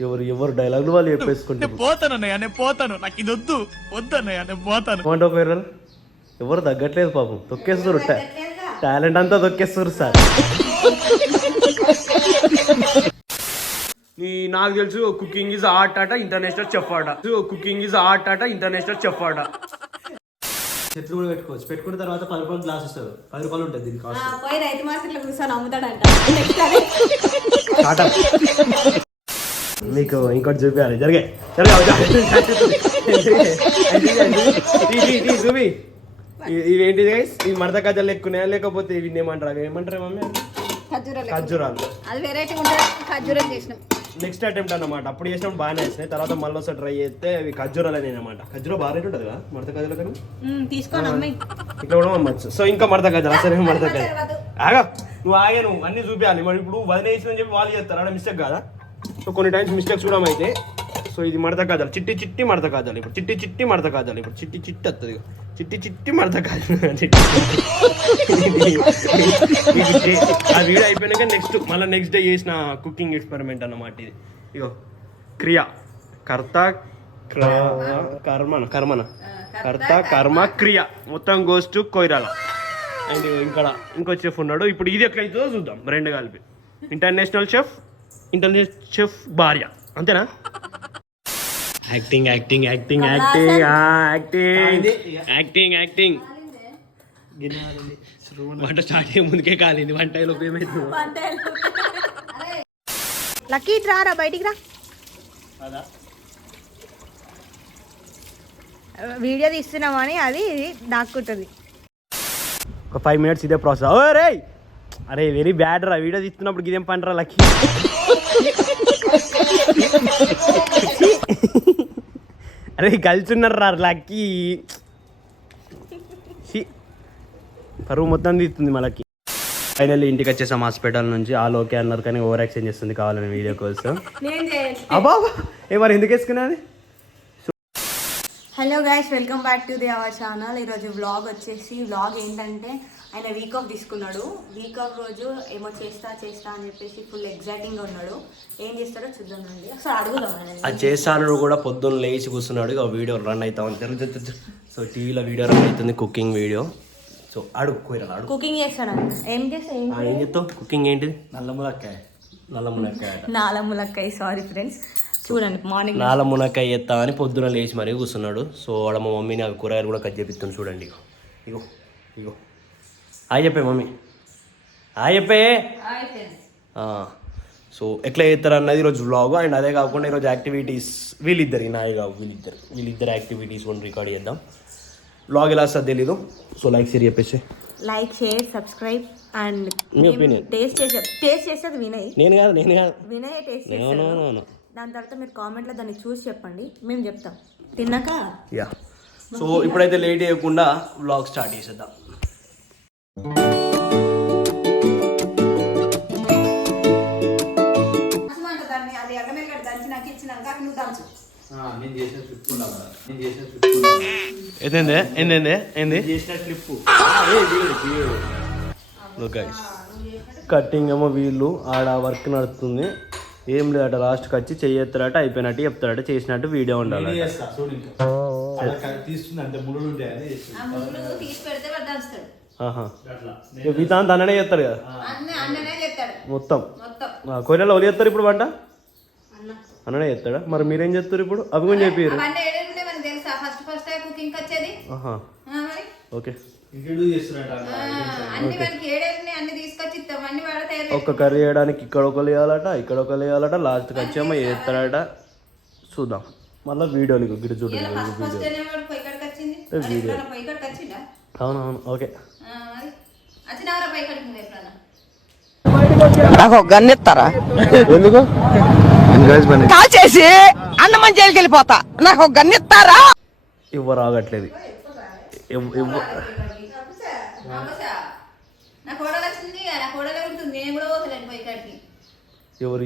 ఎవరు డైలాగులు వాళ్ళు చెప్పేసుకుంటారు. పోతానన్నయ్య, నేను పోతాను, నాకు ఇది వద్దు వద్దన్నయ్య, నేను పోతాను. ఏమంటావు పేరు? ఎవరు తగ్గట్లేదు పాపం, తొక్కేస్తారు. టాలెంట్ అంతా తొక్కేస్తారు సార్. నాకు తెలుసు కుకింగ్ ఈజ్ ఆర్ట్ ఆట, ఇంటర్నేషనల్ చెఫ్ ఆట. కుకింగ్ ఈజ్ ఆర్ట్ ఆట, ఇంటర్నేషనల్ చెఫ్ ఆట. చెట్లు కూడా పెట్టుకోవచ్చు. పెట్టుకున్న తర్వాత 10 రూపాయలు గ్లాస్ ఇస్తారు. 10 రూపాయలు ఉంటుంది దీనికి కాస్ట్. పోయి రైతు మార్కెట్లో కూర్చొని అమ్ముతాడంట. మీకు ఇంకోటి చూపించాలి. జరిగే చూపి. ఇవేంటిది గైస్? ఈ మడత కజ్జలు ఎక్కున్నాయా లేకపోతే ఇవి ఏమంటారు? అవి ఏమంటారు మమ్మీ? ఖర్జూరాలు. అది వెరైటీ ఉంటుంది. ఖర్జూరం చేసినాం. నెక్స్ట్ అటెంప్ట్ అన్నమాట. అప్పుడు చేసినప్పుడు బాగానే వేసినాయి. తర్వాత మళ్ళీ ఒకసారి ట్రై చేస్తే అవి ఖర్జూరాలు అని అనమాట. ఖర్జూరా బాగా రేట్ ఉంటుంది కదా మడత కజ్జల కానీ. తీసుకొని అమ్మాయి ఇట్లా కూడా అమ్మచ్చు. సో ఇంకా మడత కజ్జలు అసలు మడత కజ్జలు ఆగా నువ్వు ఆగా నువ్వు అన్ని చూపించాలి. మరి ఇప్పుడు వదిలేసిందని చెప్పి వాళ్ళు చేస్తారు. అక్కడ మిస్టేక్ కాదా? సో కొన్ని టైమ్స్ మిస్టేక్స్ కూడా అయితే. సో ఇది మడత కాజాలి, చిట్టి చిట్టి మడత కాజాలి. ఇప్పుడు చిట్టి చిట్టి మడత కాజాలి. ఇప్పుడు చిట్టి చిట్టి వస్తుంది. చిట్టి చిట్టి మడత కాజాలి. ఆ వీడియో అయిపోయినాక మళ్ళీ నెక్స్ట్ డే చేసిన కుకింగ్ ఎక్స్పెరిమెంట్ అన్నమాట ఇది. ఇగో క్రియ కర్త కర్మ క్రియ మొత్తం గోస్ టు కొయిరాల. అండ్ ఇక్కడ ఇంకో చెఫ్ ఉన్నాడు. ఇప్పుడు ఇది ఎట్లయితుందో చూద్దాం రెండు కలిపి. ఇంటర్నేషనల్ చెఫ్ భార్య, అంతేనా? Acting acting acting acting acting acting. వంట స్టార్ట్ అయ్యే ముందుకే కాలింది. వంటలో ఏమైతుంది? లక్కీ రారా బయటికి రా. వీడియో తీస్తున్నామని అది ఇది దాక్కుంటుంది. ఒక 5 minutes ఇదే ప్రాసెస్. ఓ రే అరే వెరీ బ్యాడ్ రా. వీడియో తీస్తున్నప్పుడు ఇదేం పని రా లక్కీ. అరే కలిసిన్నారు రా లక్కీ. పరువు మొత్తం తీస్తుంది మనకి. ఫైనల్లీ ఇంటికి వచ్చేసాం హాస్పిటల్ నుంచి. ఆల్ ఓకే అన్నారు కానీ ఓవర్ యాక్షన్ చేస్తుంది కావాలని వీడియో కోసం. అబ్బా మరి ఎందుకు వేసుకున్నది? Hello guys, welcome back to our channel. ఈరోజు వ్లాగ్ వచ్చేసి ఏంటంటే ఆయన వీక్ ఆఫ్ తీసుకున్నాడు. వీక్ ఆఫ్ రోజు ఏమో చేస్తా అని చెప్పేసి ఫుల్ ఎగ్జైటింగ్గా ఉన్నాడు. ఏం చేస్తాడో చూద్దామండి. ఒకసారి అడుగుదాం. అది చేస్తాను కూడా పొద్దున్న లేచి కూర్చున్నాడు. ఇక వీడియో రన్ అవుతా ఉంటుంది. సో టీవీలో వీడియో రన్ అవుతుంది, కుకింగ్ వీడియో. సో అడుగు కుకింగ్ చేస్తాడు. ఏం చెప్తావు? కుకింగ్ ఏంటిది? నల్ల ములక్కాయ. సారీ ఫ్రెండ్స్, చూడండి మార్నింగ్ నాల మునక్కాయ ఎత్తా అని పొద్దున లేచి మరీ కూర్చున్నాడు. సో వాడ మా మమ్మీని అవి కూరగాయలు కూడా కట్ చేపిస్తాను. చూడండి ఇగో ఇగో హాయ్ చెప్పే మమ్మీ, హాయ్ చెప్పే. సో ఎట్లా చేస్తారు అన్నది ఈరోజు వ్లాగ్. అండ్ అదే కాకుండా ఈరోజు యాక్టివిటీస్ వీళ్ళిద్దరు యాక్టివిటీస్ కొన్ని రికార్డ్ చేద్దాం. వ్లాగ్ ఎలా వస్తుంది తెలీదు. So like share subscribe and me opinion. Taste చేసేది వినయ్. నేను కాదు వినయ్ టేస్ట్ చేస్తాడు. దాని తర్వాత మీరు కామెంట్లో దాన్ని చూసి చెప్పండి, మేము చెప్తాం తిన్నాక. యా సో ఇప్పుడైతే లేట్ చేయకుండా వ్లాగ్ స్టార్ట్ చేసేద్దాం. కటింగ్ ఏమో వీళ్ళు ఆడ వర్క్ నడుస్తుంది. ఏం లేదట, లాస్ట్కి వచ్చి చెయ్యెత్తారట, అయిపోయినట్టు చెప్తారట, చేసినట్టు వీడియో ఉండాలి. వీతాంత అన్ననే చేస్తారు కదా మొత్తం. కొయ్యలో వాళ్ళు చేస్తారు ఇప్పుడు వంట అన్ననే చేస్తాడా? మరి మీరేం చేస్తారు ఇప్పుడు? అవి కూడా చెప్పారు. ఓకే ఒక్క కర్రీ వేయడానికి ఇక్కడ ఒకరు వేయాలట, ఇక్కడ ఒకరు వేయాలట, లాస్ట్కి వచ్చేమో వేస్తాడట. చూద్దాం మళ్ళీ వీడియోలు గిడి చూడండి. వీడియో అవునవును ఓకే. నాకు ఒక గన్ ఇస్తారా? ఎందుకు? కాల్ చేసి అన్నమని జైలుకి వెళ్ళిపోతా. నాకు ఒక గన్ ఇస్తారా? ఇవ్వరు ఆగట్లేదు.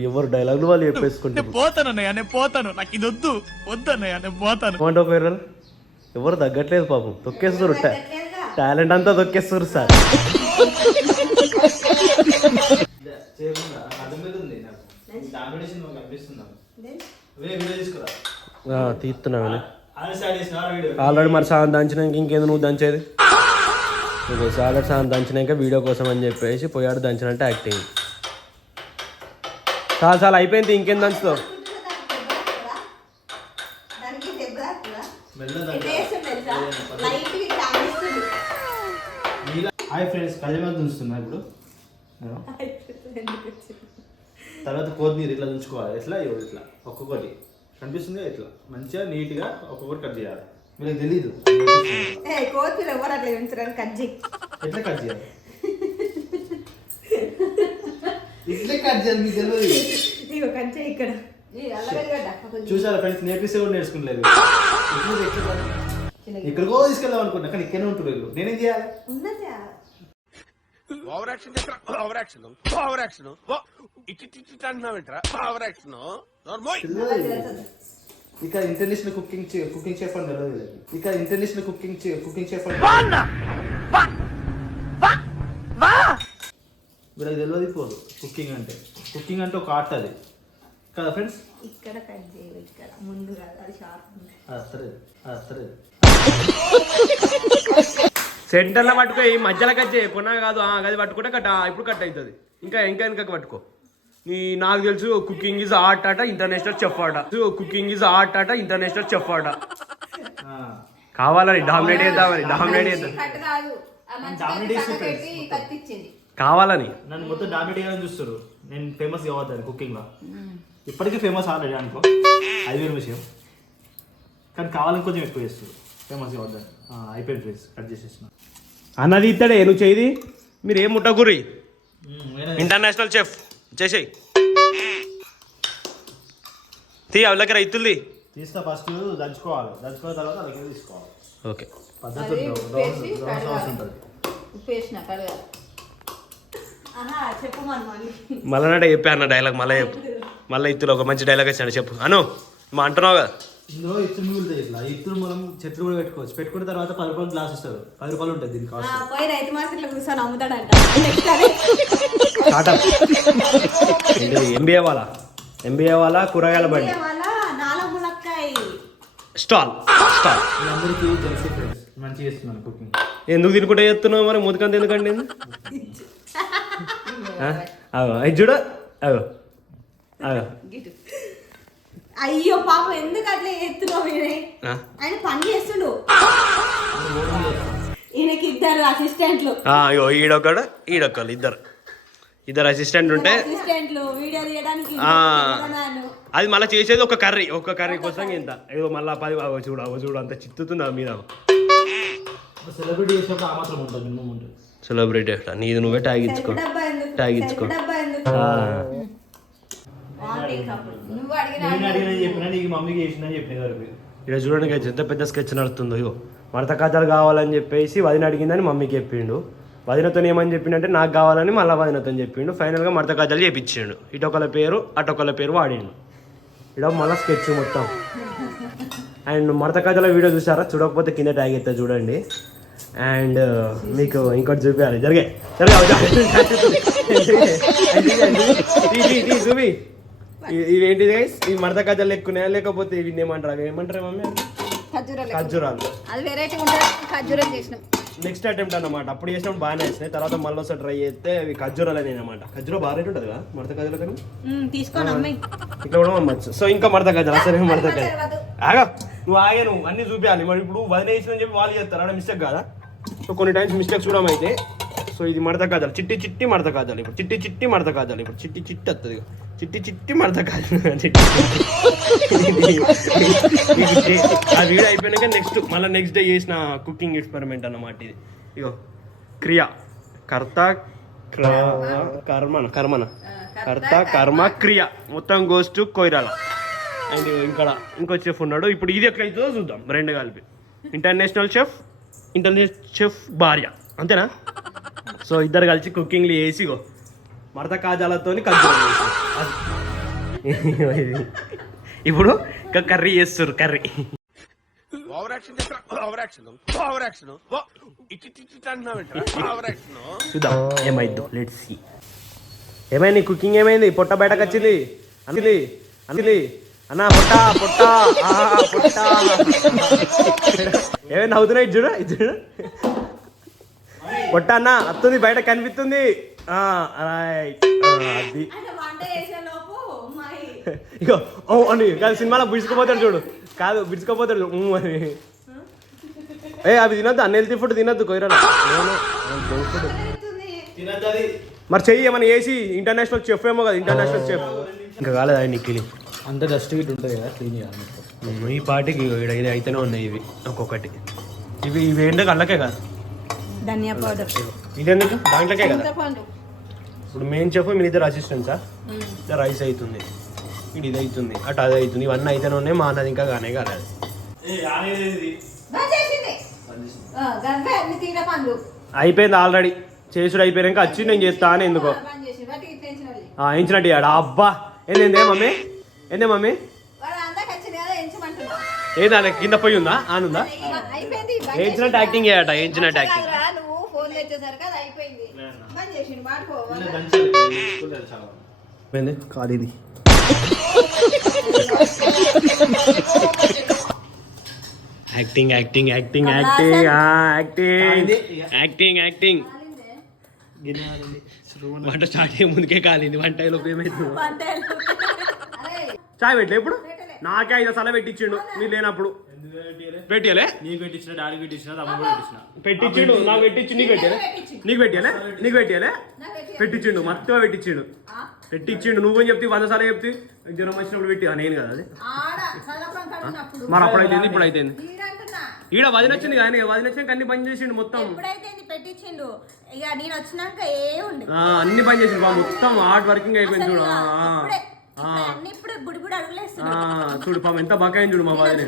ఎవరు డైలాగులు వాళ్ళు చెప్పేసుకుంటారు. పోతానన్నయ్య, నేను పోతాను, నాకు ఇది వద్దు వద్దన్నయ్య, నేను పోతాను. ఏమంటావు పేరు? ఎవరు తగ్గట్లేదు పాపం, తొక్కేస్తారు. టాలెంట్ అంతా తొక్కేస్తారు సార్. తీస్తున్నాను ఆల్రెడీ మరి సగం దంచినాక ఇంకేంది నువ్వు దంచేది ఆల్రెడీ సగం దంచినాక వీడియో కోసం అని చెప్పేసి పోయాడు దంచినట్టు యాక్టింగ్. చాలా చాలా అయిపోయింది, ఇంకేం దంచుతావు? హాయ్ ఫ్రెండ్స్, కళ్యాణ దుంచుతున్నా ఇప్పుడు. తర్వాత కొత్తిమీర ఇట్లా దుంచుకోవాలి. ఎట్లా ఇట్లా ఒక్కొక్కటి కనిపిస్తుంది, ఇట్లా మంచిగా నీట్గా ఒక్కొక్కటి కట్ చేయాలి. మీకు తెలీదు కోతులు ఎవరు అట్లా ఉంచడానికి కట్ చేయి. ఎట్లా కట్ చేయాలి? ఇట్లా కట్ చేయాలి, మీకు తెలియదు. ఇగో కట్ చేయి ఇక్కడ. చూసారా ఫ్రెండ్స్, నేర్పిస్తే కూడా నేర్చుకుంటలేదు. ఇక్కడికో తీసుకెళ్దాం అనుకున్నా, కానీ ఇక్కడనే ఉంటున్నారు. నేనేం చేయాలి? Over action over action over action అంటున్నావేంట్రా ఓవర్ యాక్షన్. ఇక ఇంటర్నేషనల్ కుకింగ్ చెఫ్ అని తెలియదు. ఇక ఇంటర్నేషనల్ కుకింగ్ చెఫ్ అని వీళ్ళకి తెలియదు పోదు. కుకింగ్ అంటే ఒక ఆర్ట్ అది కదా ఫ్రెండ్స్. ఇక్కడ కట్ చేయాలి, ఇక్కడ ముందు కాదు, అది షార్ప్. సరే సెంటర్లో పట్టుకో, ఈ మధ్యలో కట్ చేయి. కొన్నా కాదు అది పట్టుకుంటే కట్, ఇప్పుడు కట్ అవుతుంది. ఇంకా వెనక పట్టుకో. నాకు తెలుసు కుకింగ్ ఈజ్ ఆర్ట్ అట, ఇంటర్నేషనల్ చెఫ్ ఆట. కుకింగ్ ఈజ్ ఆర్ట్ అట, ఇంటర్నేషనల్ చెఫ్ ఆట. కావాలని డామినేట్ చేద్దామని కావాలని నన్ను మొత్తం డామినేట్ చేయాలని చూస్తారు. నేను ఫేమస్ కావద్దని కుకింగ్లో. ఇప్పటికీ ఫేమస్ ఆల్రెడీ అనుకో, అది వేరే విషయం. కానీ కావాలని కొంచెం ఎక్కువ చేస్తారు, ఫేమస్ కావద్దని. అయిపోయింది ఫ్రెండ్స్, కట్ చేసేసిన. అన్నది ఇస్తాడే నువ్వు చేయి. మీరు ఏం ముట్టగురి, ఇంటర్నేషనల్ చెఫ్ చేసేయి. అవలకి రైతుల్ది తీస్తా. ఫస్ట్ దంచుకోవాలి, దంచుకున్న తర్వాత అలాగే తీసుకోవాలి. ఓకే, పద్ధతి ఉంటుంది. చెప్పు మళ్ళీ నాట చెప్పా అన్న డైలాగ్. మళ్ళీ ఇత్తులు ఒక మంచి డైలాగ్ వచ్చాడు, చెప్పు అను. మా అంటున్నావు కదా, ఇందులో ఇత్తులు మిగులుతాయి. ఇట్లా ఇత్తులు మనం చెట్లు కూడా పెట్టుకోవచ్చు. పెట్టుకున్న తర్వాత 10 రూపాయలు గ్లాస్ ఇస్తారు. 10 రూపాయలు ఉంటుంది దీనికి కాస్ట్. పోయి రైతు మార్కెట్లో కూర్చొని అమ్ముతాడంట. ఎంబీఏ వాళ్ళ కూరగాయల బండి స్టాల్. అందరికీ తెలిసి ఫ్రెండ్స్ మంచిగా చేస్తున్నాను కుకింగ్. ఎందుకు తినుకుంటే చేస్తున్నావు మరి? ముదికంత ఎందుకండి? అది చూడ అయ్యో పాపం, ఎందుకు అట్లా చేస్తున్నావు? ఆయన పని చేస్తుండు. ఈయనకి 2 అసిస్టెంట్లు. ఈడొక్కడు ఇద్దరు అసిస్టెంట్ ఉంటే వీడియో తీయడానికి. అది మళ్ళీ చేసేది ఒక కర్రీ కోసం ఇంత ఏదో మళ్ళీ 10 చూడు అంత చిత్తుతుంది ఆ మీద. సెలబ్రిటీ చేసినప్పుడు ఆ మాత్రం ఉంటుంది, మినిమం ఉంటుంది. సెలబ్రిటీ నీది నువ్వే టాగిచ్చుకో. మమ్మీకి చేసిన చెప్పిన ఇక్కడ చూడండి ఎంత పెద్ద స్కెచ్ నడుతుందో. ఇగో మడత కథలు కావాలని చెప్పేసి వదిన అడిగిందని మమ్మీకి చెప్పిండు. వదినతో ఏమని చెప్పిండంటే నాకు కావాలని మళ్ళీ వదినతో చెప్పిండు. ఫైనల్గా మడత కథలు చేపించిండు. ఇటొకల పేరు అటొకల పేరు వాడిండు. ఇక్కడ మళ్ళీ స్కెచ్ మొత్తం. అండ్ మడత కథల వీడియో చూసారా? చూడకపోతే కింద ట్యాగ్ ఎత్తా చూడండి. అండ్ మీకు ఇంకోటి చూపించాలి. చూపి ఇవేంటిది గైస్? ఈ మడత కథలు ఎక్కున్నాయా లేకపోతే ఇవి ఏమంటారు? ఏమంటారు మమ్మీ? ఖర్జూరాలు. నెక్స్ట్ అటెంప్ట్ అన్నమాట. అప్పుడు చేసినప్పుడు బాగానే వేసినాయి. తర్వాత మళ్ళీ ఒకసారి ట్రై చేస్తే అవి ఖర్జూరాలు అని అనమాట. ఖర్జూరా బాగా రేట్ ఉంటుంది కదా మడత కథలు కానీ. ఇట్లా కూడా అమ్మచ్చు. సో ఇంకా మడత కథలు అసలు మడత కథ నువ్వు అన్ని చూపించాలి. మరి ఇప్పుడు వదిన వేసిందని చెప్పి వాళ్ళు చేస్తారు, అక్కడ మిస్టేక్ కాదా? సో కొన్ని టైమ్స్ మిస్టేక్స్ కూడా అయితే. సో ఇది మడత కాదాలి, చిట్టి మడత కాదాలి. ఇప్పుడు చిట్టి మడత కాదాలి. ఇప్పుడు చిట్టి వస్తుంది. చిట్టి మడత కాదు. ఆ వీడియో అయిపోయినాక నెక్స్ట్ డే చేసిన కుకింగ్ ఎక్స్పెరిమెంట్ అన్నమాట ఇది. ఇగో క్రియ కర్మ క్రియ మొత్తం గోస్ టు కొయిరాల. అండ్ ఇంకో చెఫ్ ఉన్నాడు. ఇప్పుడు ఇది ఎట్లయితుందో చూద్దాం. 2 కలిపి ఇంటర్నేషనల్ చెఫ్ భార్య, అంతేనా? సో ఇద్దరు కలిసి కుకింగ్లు వేసి మడత కాజాలతో ఇప్పుడు ఇంకా కర్రీ చేస్తారు. కర్రీ ఓవర్ యాక్షన్ చూద్దాం ఏమైందో. Let's see. ఏమైంది కుకింగ్? ఏమైంది? పొట్ట బయటకు వచ్చింది. అందిలి అన్న పొట్ట పొట్ట పొట్ట ఏమైనా నవ్వుతున్నాయి చూడు ఇది పొట్ట అన్న వస్తుంది బయట కనిపిస్తుంది రైట్ అది ఇగో ఓ అని కాదు సినిమాలో బిడ్చుకోపోతాడు చూడు కాదు బిడ్చుకోపోతాడు చూడు అని అవి తినద్దు అన్హెల్తీ ఫుడ్ తినద్దు కొయ్యరా మరి చెయ్యి ఏమైనా వేసి ఇంటర్నేషనల్ చెఫ్ ఏమో కదా ఇంటర్నేషనల్ చెఫ్ ఇంకా కాలేదు ఆయన నిక్కిలి అంత డస్ట్ గిట్ ఉంటుంది కదా క్లీన్ చేయాలి ఈ పాటికి ఇది అయితేనే ఉన్నాయి ఇవి ఒక్కొక్కటి ఇవి ఏంటో అల్లకే కాదు ధనియా పౌడర్ ఇదెందుకు దాంట్లోకే కదా ఇప్పుడు మెయిన్ చెఫ్ మీ ఇద్దరు అసిస్టెంట్సా రైస్ అవుతుంది ఇది అవుతుంది అటు అది అవుతుంది ఇవన్నీ అయితేనే ఉన్నాయి మా అన్నది ఇంకా కానే కాలేదు అయిపోయింది ఆల్రెడీ చేసుడు అయిపోయాక వచ్చి నేను చేస్తా అని ఎందుకో ఎంచినట్టు ఇయ్యాడు అబ్బా ఏందే మమ్మీ ఏందే మమ్మీ ఏదా కింద పోయి ఉందా ఆనుందా ఏంచినట్టు యాక్టింగ్ చేయట ఏంచినట్టు యాక్టింగ్ కాదు acting acting acting acting acting acting వంట స్టార్ట్ అయ్యే ముందుకే కాలింది వంట లోపు ఏమైతుంది చాయ్ పెట్టలే ఇప్పుడు నాకే 5 సార్లు పెట్టించిండు మీరు లేనప్పుడు పెట్టియలే నీకు పెట్టించిన డాడీకి పెట్టించిన తమ్ముడు పెట్టించిన పెట్టించిండు నాకు పెట్టించి నీకు పెట్టాలే నీకు పెట్టాలే నీకు పెట్టాలే పెట్టించిండు మొత్తం పెట్టించిండు నువ్వు చెప్తే 100 సార్లు చెప్తే జ్వరం వచ్చినప్పుడు పెట్టి నేను కదా అది మరి అప్పుడు అయితే ఇప్పుడు అయితే ఈడ వదిన వచ్చింది కానీ వదిన వచ్చినాక అన్ని పని చేసిండు మొత్తం పెట్టించిండు ఇక నేను వచ్చినాక అన్ని పని చేసిండు మొత్తం హార్డ్ వర్కింగ్ అయిపోయింది చూడు చూడు పాపం ఎంత బకాయింది చూడు మా వదిన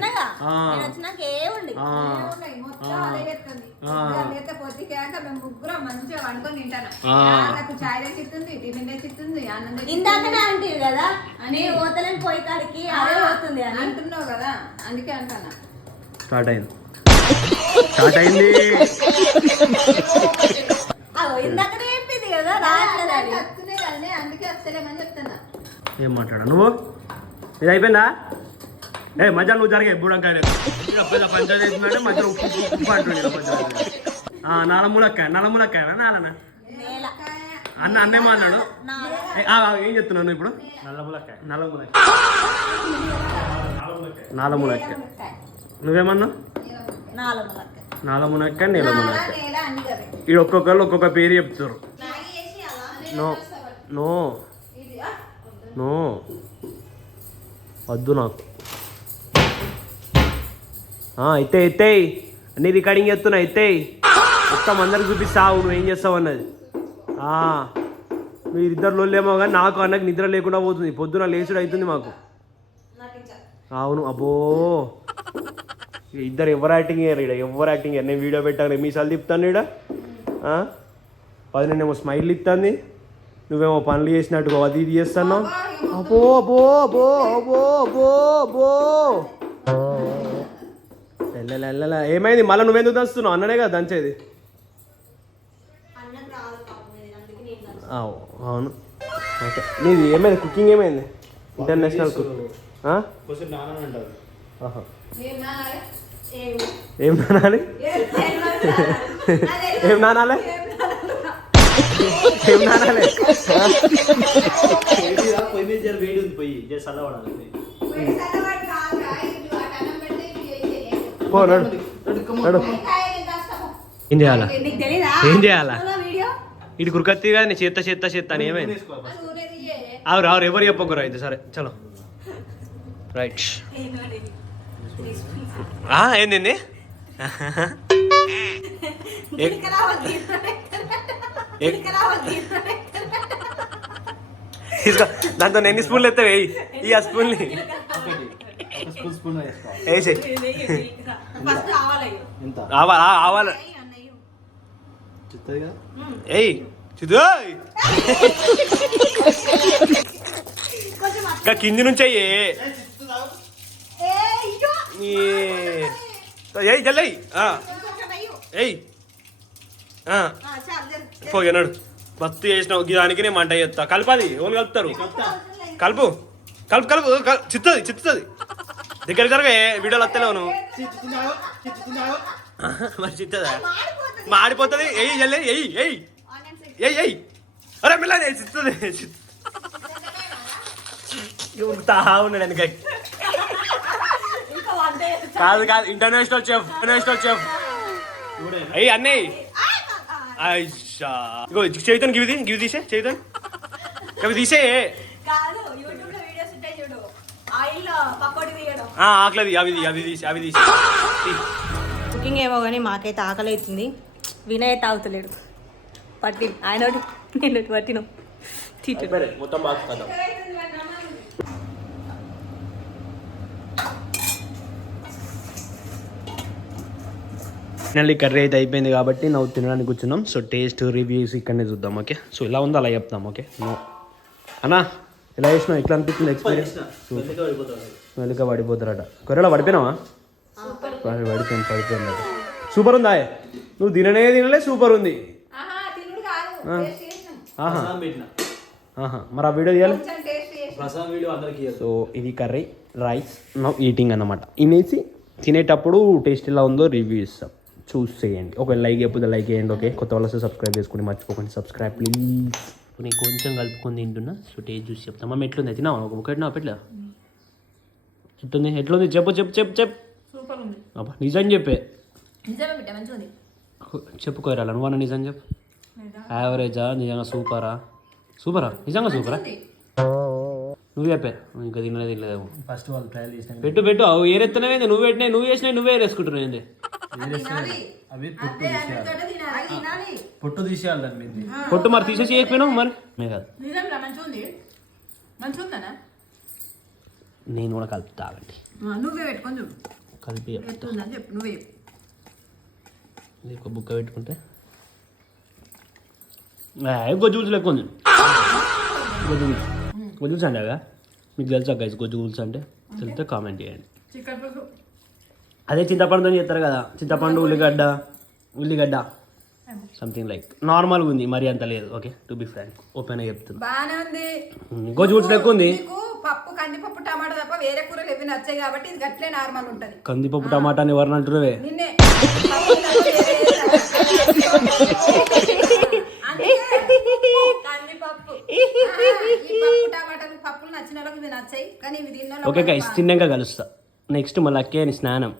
ఇందాకనే అంటే కదా అని ఓతలని పోయి కాడికి అదే అవుతుంది అని అంటున్నావు కదా అందుకే అంటున్నా స్టార్ట్ అయింది ఇందాకనే చెప్పింది కదా రావట్లేదని అందుకే వస్తలేమని చెప్తున్నా ఏం మాట్లాడా నువ్వు ఇది అయిపోయిందా మధ్య నువ్వు జరిగే బుడంకాయ పంచాయతీ అవుతుందంటే మధ్యలో ఉప్పు అంటుండే నలములక్కాయ నాలనా అన్న అన్నేమో అన్నాడు ఏం చెప్తున్నాను ఇప్పుడు నాలములక్కాయ నువ్వేమన్నావు నాలమునక్కాయ నీలమునక్కాయ ఈ ఒక్కొక్కరు ఒక్కొక్క పేరు చెప్తారు నో నో నో వద్దు నాకు ఎత్తేయి అన్ని రికార్డింగ్ చేస్తున్నా ఎత్తేయి మొత్తం అందరికి చూపిస్తావు నువ్వు ఏం చేస్తావు అన్నది మీరిద్దరు లోళ్ళేమో కానీ నాకు అన్నకి నిద్ర లేకుండా పోతుంది పొద్దున లేచుడు అవుతుంది మాకు అవును అబ్బో ఇద్దరు ఎవరు యాక్టింగ్ అయ్యారు ఇక్కడ ఎవరు యాక్టింగ్ అయ్యారు నేను వీడియో పెట్టాను మీసాలు తిప్పుతాను ఇక్కడ 10 నేనేమో స్మైల్ ఇస్తుంది నువ్వేమో పనులు చేసినట్టుగా అది ఇది చేస్తాను అబో అబో అబో అబో అబో అబో వెళ్ళలే ఏమైంది మళ్ళీ నువ్వెందుకు దంచుతున్నావు అన్ననే కదా దంచేది అవును ఓకే నీది ఏమైంది కుకింగ్ ఏమైంది ఇంటర్నేషనల్ కుక్ ఏం నానాలి ఏం నానాలి ఏం నానాలి వేడి ఉంది పోయి చల్లబడాలి ఏం చేయాలా ఏం చేయాలా ఇటు కురకత్తి కానీ చేత్త అని ఏమైంది ఆరు ఎవరు చెప్పకూరు అయితే సరే చలో రైట్ ఏంది దాంతో ఎన్ని స్పూన్లు ఎత్తావు ఈ ఆ స్పూన్ని వేసే ఆవాలి ఏయ్ చిదు కింది నుంచి అయ్యే జల్లయి ఏయ్ పోయినాడు బస్తు చేసినావు దానికి నేను మంట చేస్తా కలపాది ఓన్ కలుపుతారు కలుపు కలుపు కలుపు చిత్తుంది దగ్గర జరగ వీడియోలు వస్తలేవు నువ్వు మరి చిత్తదా మాడిపోతుంది ఎయ్యి జల్లి ఎయ్యి ఎయ్యి ఎయ్యి ఎయ్యి అరే మిల్లని చిత్తది ఉన్నాడు వెనక కాదు కాదు ఇంటర్నేషనల్ చెఫ్ అయ్యి అన్నయ్య అయ్యా ఇగో చైతన్ గివి తీసే చైతన్ అవి తీసే ఆకలేదు అవి తీసి కుకింగ్ ఏమో కానీ మాకైతే ఆకలి అవుతుంది. వినయ్ తాగుతలేడు పట్టి ఆయన నేను పట్టిను మొత్తం బాగా కదా ఫైనల్లీ కర్రీ అయితే అయిపోయింది కాబట్టి నువ్వు తినడానికి కూర్చున్నాం. సో టేస్ట్ రివ్యూస్ ఇక్కడనే చూద్దాం. ఓకే సో ఇలా ఉందో అలా చెప్తాం. ఓకే నో అన్నా ఎలా చేసినావు, ఎట్లా అనిపించింది ఎక్స్పీరియన్స్? మెల్లిగా పడిపోతారట. కొర్రెలా పడిపోయినావా? పడిపోయిందట. సూపర్ ఉందా? నువ్వు తినలే సూపర్ ఉంది. మరి ఆ వీడియో తీయాలి. సో ఇది కర్రీ రైస్ నో ఈటింగ్ అన్నమాట. ఇనేసి తినేటప్పుడు టేస్ట్ ఎలా ఉందో రివ్యూ ఇస్తాం, చూస్ చేయండి. ఒకవేళ లైక్ అయిపోతే లైక్ చేయండి. ఓకే కొత్త వాళ్ళు వస్తే సబ్స్క్రైబ్ చేసుకుని మర్చిపోకండి. Subscribe please. నేను కొంచెం కలుపుకొని తింటున్నా. సో టేస్ట్ చూసి చెప్తాం. మమ్మీ ఎట్లుంది? తిన్నావా? ఒకటి నా పెట్లా ఎట్లుంది చెప్పు అబ్బా నిజం చెప్పే చెప్పుకోరాల నువ్వు అన్న నిజం చెప్పు. యావరేజా నిజంగా సూపరా నిజంగా సూపరా? నువ్వు చెప్పే ఇంకా తినలేదేమో. ఫస్ట్ వాళ్ళు ట్రయల్ చేసిన పెట్టు అవి ఏరెత్తనవేంది? నువ్వు పెట్టినాయి నువ్వు చేసినాయి నువ్వే వేసుకుంటున్నావు ఏంది? అవి పొట్టు తీసేయాలి దాని మీద. పొట్టు మరి తీసేసి చేయకపోయినావు మరి కాదు. నేను కూడా కలుపుతా ఆగండి. కలిపి ఒక బుక్క పెట్టుకుంటే గొజ్జు లెక్క ఉంది. గొజ్జు అంటే మీకు తెలుసా గైస్ గొజ్జు అంటే? తెలిస్తే కామెంట్ చేయండి. అదే చింతపండుతో చేస్తారు కదా, చింతపండు ఉల్లిగడ్డ సంథింగ్ లైక్ నార్మల్గా ఉంది, మరి అంత లేదు. Okay to be frank open గా చెప్తున్నా. బానే ఉంది. గొజ్జు లెక్క ఉంది. పప్పు కందిపప్పు టమాటా తప్ప వేరే కూరలు ఏవి నచ్చాయి కాబట్టి ఇది గట్లే నార్మల్ ఉంటది. కందిపప్పు టమాటా అని ఎవరిని అంటున్నావే? నిన్నే కందిపప్పు టమాటాలు పప్పులు నచ్చిన వాళ్ళకి ఇవి నచ్చాయి కానీ ఇవి తిన్న ఓకే గైస్ తిన్నాక కలుస్తా. నెక్స్ట్ మా లక్కయ్యని స్నానం.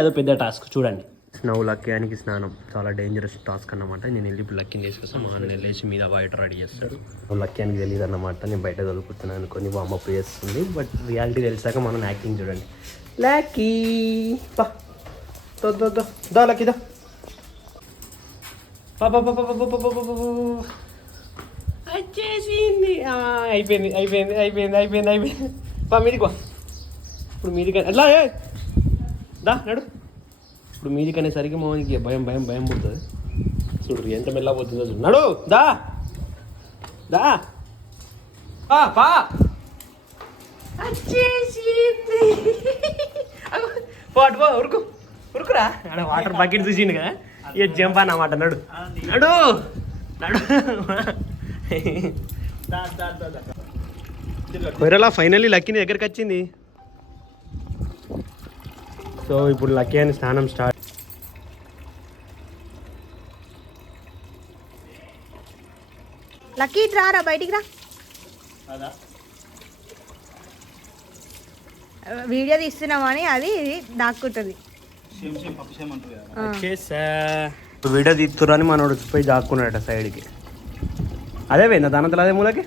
అదో పెద్ద టాస్క్ చూడండి. నువ్వు లక్కయ్యానికి స్నానం చాలా డేంజరస్ టాస్క్ అన్నమాట. నేను వెళ్ళి ఇప్పుడు లక్కీని తీసుకొస్తాను. మా అన్న లేచి మీద బయట రెడీ చేస్తాడు. నువ్వు లక్కయ్యానికి తెలియదు అన్నమాట. నేను బయట చదువుకుతున్నాను అనుకొని వామప్ చేస్తుంది. బట్ రియాలిటీ తెలిసాక మనం యాక్టింగ్ చూడండి. లక్కీ దా లక్కీ దా వచ్చేసింది. అయిపోయింది. మీదికి ఇప్పుడు మీదికి అట్లా దా నడు. ఇప్పుడు మీదికి అనేసరికి మోహన్కి భయం పుడుతుంది. చూడు ఎంత మెల్ల పోతుందో చూడు. నడు దా పా వచ్చేసింది. పో ఉరుకురా. అక్కడ వాటర్ బకెట్ చూసిండు కదా, ఇక జంప్ అన్నమాట. నడు కొరలా ఫైనల్లీ లక్కీని దగ్గరికి వచ్చింది. సో ఇప్పుడు లక్కీ అని స్నానం స్టార్ట్. లక్కీ రారా బయటికి రా. వీడియో తీస్తున్నామని అది ఇది దాక్కుంటుంది. వీడియో తీస్తురని మనోడు పోయి దాక్కున్నాడట సైడ్కి. అదే పోయిందా దానంతలో అదే మూలకి.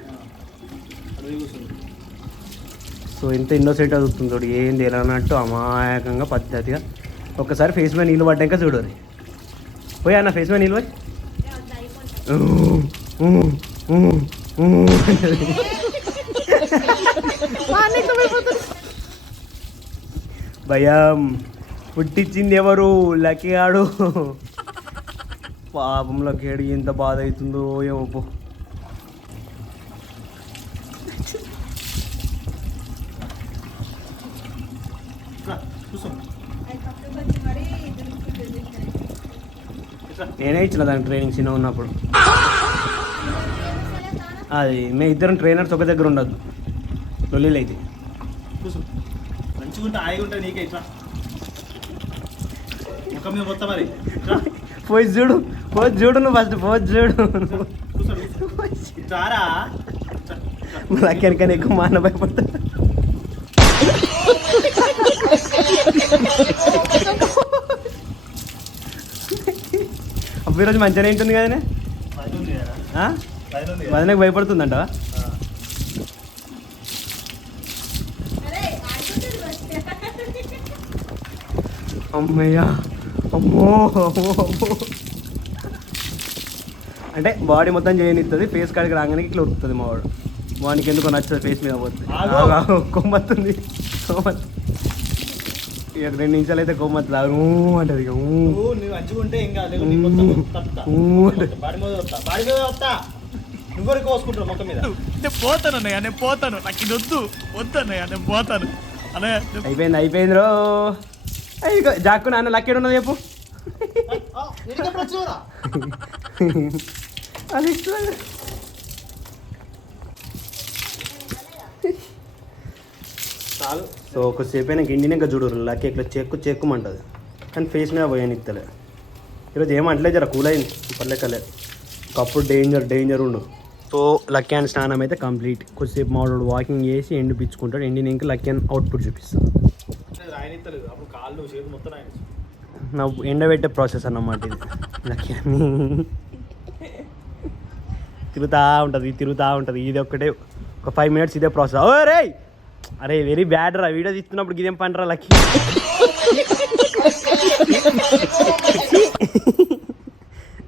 సో ఇంత ఇన్నోసెంట్ చదువుతుంది చూడు, ఏంది ఎలా అన్నట్టు అమాయకంగా పద్ధతిగా. ఒక్కసారి ఫేస్ మీద నీళ్ళు పడ్డాక చూడరు. పోయి అన్న ఫేస్ మీద నీళ్ళు పోయి భయం పుట్టించింది ఎవరు? లక్కీ ఆడు. పాపం లక్కీ ఆడు ఎంత బాధ అవుతుందో ఏమో. నేనే ఇచ్చిన దానికి ట్రైనింగ్ చిన్న ఉన్నప్పుడు. అది మేము ఇద్దరం ట్రైనర్స్ ఒక దగ్గర ఉండద్దు. లొల్లీలు అయితే కూర్చో మంచిగా ఉంటే హాయిగా ఉంటుంది నీకే ఇట్లా ముఖం మీద మొత్తం మరి ఇట్లా పోయి చూడు నువ్వు ఫస్ట్ పోయి చూడు కూర్చో చారా లక్కనికని ఎక్కువ మాన భయపడతా అప్పుడు ఈరోజు మంచిగానే ఉంటుంది కదనే వదనకు భయపడుతుందంట అమ్మయ్యా అమ్మో అంటే బాడీ మొత్తం చేయనిస్తుంది ఫేస్ కాడికి రాగానే ఇట్లా ఉడుతుంది మా వాడు వానికి ఎందుకో నచ్చదు ఫేస్ మీద పోతుంది కొమ్మత్తుంది ఇక 2 నిమిషాలు అయితే కొమ్మత్తు రాదు అంటది ఇక నువ్వు మంచిగా ఉంటే ఏం కాదు బాడీ మీద వస్తా నువ్వరికి కోసుకుంటావు మొక్క మీద నేను పోతాను అన్నయ్య నేను పోతాను నాకు ఇది వద్దు అన్నయ్య నేను పోతాను అన్నయ్య అయిపోయింది రో ఇక జాక్కు నాన్న లక్కేడు ఉన్నది చెప్పు అది చాలు సో ఒకసేపు అయినా గిండినాక చూడు లక్కీ ఇట్లా చెక్కుమంటుంది కానీ ఫేస్ మీద పోయాను ఇస్తలే ఈరోజు ఏమంటలేదు జర కూల్ అయింది పర్లేకలే ఒకప్పుడు డేంజర్ ఉండు సో లక్కీ అండ్ స్నానం అయితే కంప్లీట్ కొద్దిసేపు మావాడు వాకింగ్ చేసి ఎండిపించుకుంటాడు ఎండినాక లక్కీ అండ్ అవుట్పుట్ చూపిస్తాను రాయనిత్తలేదు అప్పుడు కాళ్ళు చేతులు మొత్తం రాయని నా ఎండబెట్టే ప్రాసెస్ అన్నమాట ఇది లక్కీ అని తిరుగుతూ ఉంటుంది ఇది ఒక్కటే ఒక 5 minutes ఇదే ప్రాసెస్ ఓ రే అరే వెరీ బ్యాడ్ రా వీడియో తీస్తున్నప్పుడు ఇదేం పని రా లక్కీ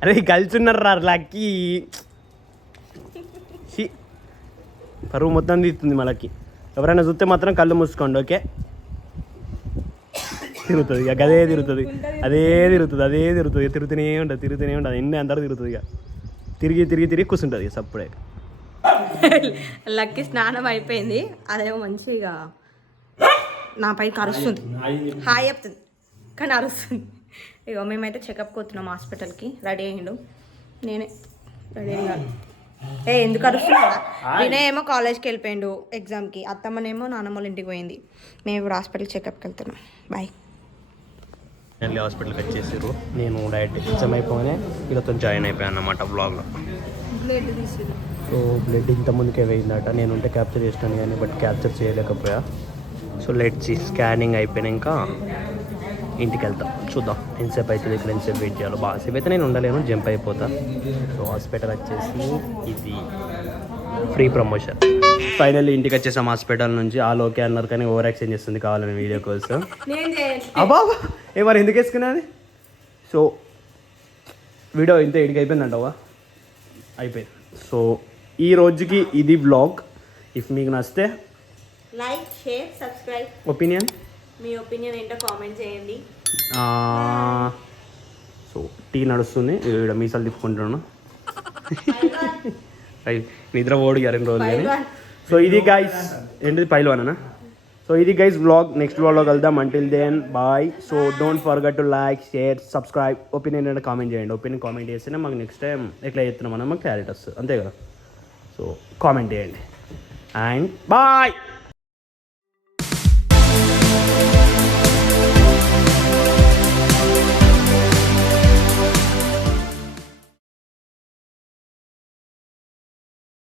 అరే కలిసి ఉన్నారు రా లక్కీ పరువు మొత్తం తీస్తుంది మనకి ఎవరైనా చూస్తే మాత్రం కళ్ళు మూసుకోండి ఓకే తిరుగుతుంది ఇక అదే తిరుగుతుంది తిరుగుతూనే ఉంటుంది ఎన్ని అందరూ తిరుగుతుంది ఇక తిరిగి కూర్చుంటుంది ఇక సప్పుడే లక్కీ స్నానం అయిపోయింది అదేమో మంచిగా నా పైకి అరుస్తుంది హాయ్ చెప్తుంది కానీ అరుస్తుంది ఇక మేమైతే చెకప్కి వస్తున్నాం హాస్పిటల్కి రెడీ అయ్యిండు నేనే రెడీ అయ్యాను ఎందుకు అరుస్తున్నాడా నేనే ఏమో కాలేజ్కి వెళ్ళిపోయిండు ఎగ్జామ్కి అత్తమ్మనేమో నాన్నమ్మ వాళ్ళ ఇంటికి పోయింది మేము ఇప్పుడు హాస్పిటల్ చెకప్కి వెళ్తున్నాం బాయ్ వెళ్ళి హాస్పిటల్కి వచ్చేసారు నేను డైరెక్ట్ ఎగ్జామ్ అయిపోగానే వీళ్ళతో జాయిన్ అయిపోయాను అన్నమాట బ్లాగ్లో సో బ్లడ్ ఇంత ముందుకే వేయిందట నేను ఉంటే క్యాప్చర్ చేసినాను కానీ బట్ క్యాప్చర్ చేయలేకపోయా సో లెట్స్ స్కానింగ్ అయిపోయాక ఇంటికి వెళ్తాం చూద్దాం ఎంతసేపు అవుతుంది ఇక్కడ ఎంతసేపు వెయిట్ చేయాలో బాగాసేపు అయితే నేను ఉండలేను జంప్ అయిపోతా సో హాస్పిటల్ వచ్చేసి ఇది ఫ్రీ ప్రమోషన్ ఫైనల్లీ ఇంటికి వచ్చేసాం హాస్పిటల్ నుంచి ఆ లోకే అన్నారు కానీ ఓవర్ యాక్షన్ చేస్తుంది కావాలని వీడియో కోసం అబ్బా మరి ఎందుకు వేసుకున్నది సో వీడియో ఇంత ఇడికి అయిపోయిందంటవా అయిపోయింది సో ఈ రోజుకి ఇది వ్లాగ్ ఇఫ్ మీకు నచ్చితే లైక్ షేర్ సబ్స్క్రైబ్ ఒపీనియన్ మీ ఒపీనియన్ ఏంటో కామెంట్ చేయండి సో టీ నడుస్తుంది ఇక్కడ మీసాలు తిప్పుకుంటున్నాను నిద్ర ఓడి 2 రోజులు కానీ సో ఇది గైస్ ఏంటిది పైల్వానా సో ఇది గైస్ వ్లాగ్ నెక్స్ట్ వ్లాగ్లో కలుద్దాం until then bye so don't forget to like share subscribe opinion అంటే కామెంట్ చేయండి ఒపీనియన్ కామెంట్ చేస్తేనే మాకు నెక్స్ట్ టైం ఎట్లా చేస్తున్నాం మనం మాకు క్లారిటీ వస్తుంది అంతే కదా సో కామెంట్ చేయండి అండ్ బాయ్